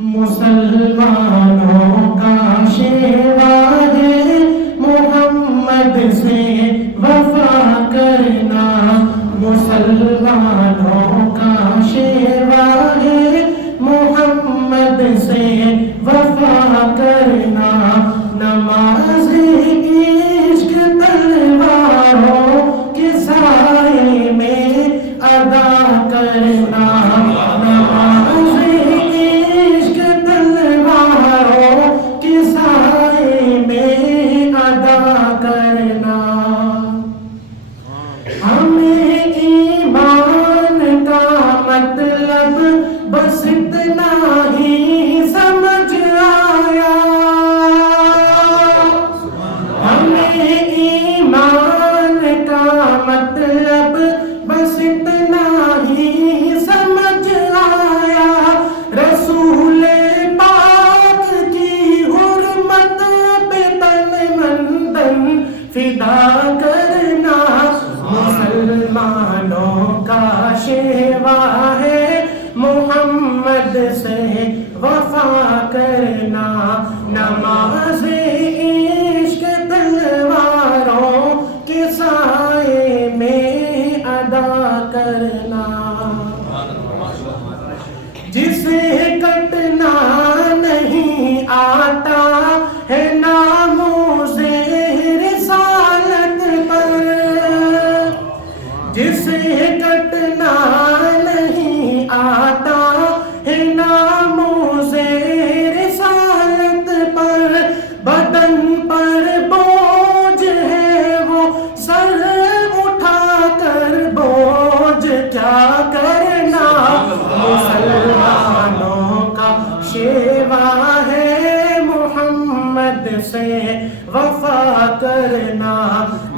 مسلمانوں کا شیوا ہے محمد سے وفا کرنا، مسلمانوں کا شیوا ہے محمد سے وفا کرنا، نماز عشق تلواروں کے سائے میں ادا کرنا، نماز عشق تلواروں کے سائے میں ادا کرنا۔ ہمیں ایمان کا مطلب بس اتنا ہی سمجھ آیا، ہمیں ایمان کا مطلب بس اتنا ہی سمجھ آیا، رسول پاک کی حرمت پہ تن من دن فدا کرنا، مسلمانوں کا شیوا ہے محمد سے وفا کرنا، نماز عشق تلواروں کے سائے میں ادا کرنا، جسے کٹنا نہیں آتا ہے ناموز رسالت پر، جسے کٹنا نہیں آتا ہے ناموز رسالت پر، بدن پر بوجھ ہے وہ سر اٹھا کر بوجھ کیا کرنا، مسلمانوں کا شیوا ہے محمد سے وفا کرنا،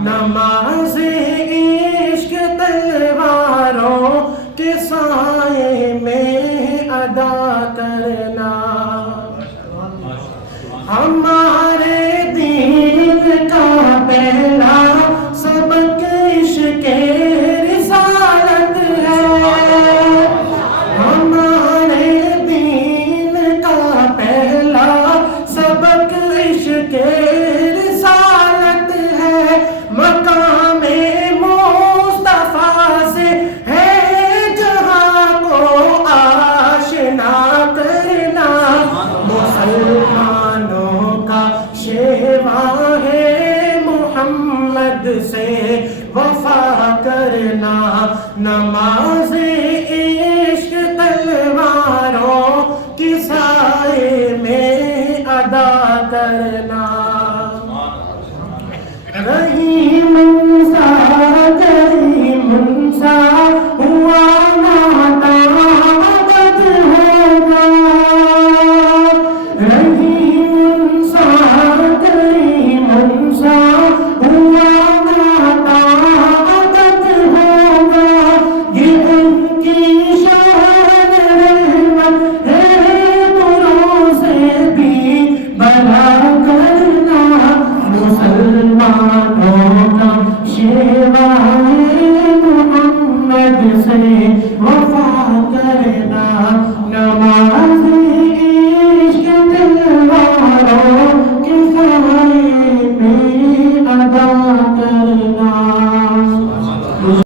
نماز عشق تلواروں کے سائے میں ادا کرنا، ہمارے دین کا پہلا سبق عشق رسالت ہے، ہمارے دین کا پہلا سبق عشق رسالت ہے، مقام مصطفیٰ سے ہے جہاں کو آشنا کرنا، مسلمانوں کا شیوا ہے محمد سے وفا کرنا، نماز عشق تلواروں کے سائے میں ادا کرنا، رحیم سا کریم سا ہوا ناتا عبد ہوگا، رحیم سا کریم سا ہوا ناتا عبد ہوگا، یہ ان کی شان رحمت ہے بروں سے بھی بلا کرنا، مسلمانوں کا شیوا ہے محمد سے وفا کرنا،